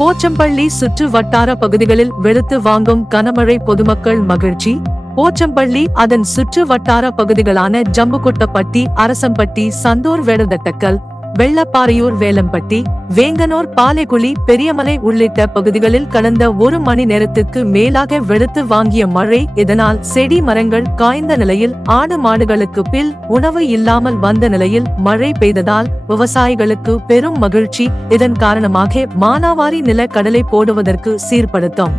போச்சம்பள்ளி சுற்று வட்டார பகுதிகளில் வெளுத்து வாங்கும் கனமழை, பொதுமக்கள் மகிழ்ச்சி. போச்சம்பள்ளி அதன் சுற்று வட்டார பகுதிகளான ஜம்புகுட்டப்பட்டி, அரசம்பட்டி, சந்தூர், வேடதட்டக்கல், வெள்ளப்பாறையூர், வேலம்பட்டி, வேங்கனூர், பாலைகுளி, பெரியமலை உள்ளிட்ட பகுதிகளில் கடந்த 1 மணி நேரத்துக்கு மேலாக வெளுத்து வாங்கிய மழை. இதனால் செடி மரங்கள் காய்ந்த நிலையில், ஆடு மாடுகளுக்கு பில் உணவு இல்லாமல் வந்த நிலையில் மழை பெய்ததால் விவசாயிகளுக்கு பெரும் மகிழ்ச்சி. இதன் காரணமாக மானாவாரி நில கடலை போடுவதற்கு சீர்படுத்தும்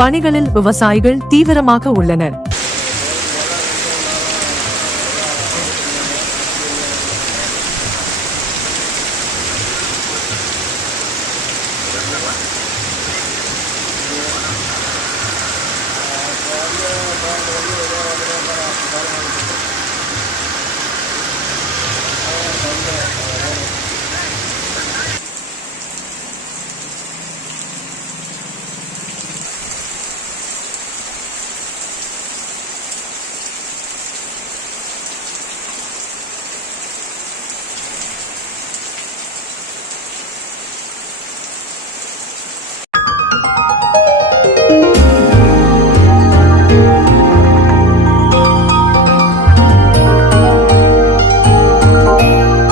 பணிகளில் விவசாயிகள் தீவிரமாக உள்ளனர்.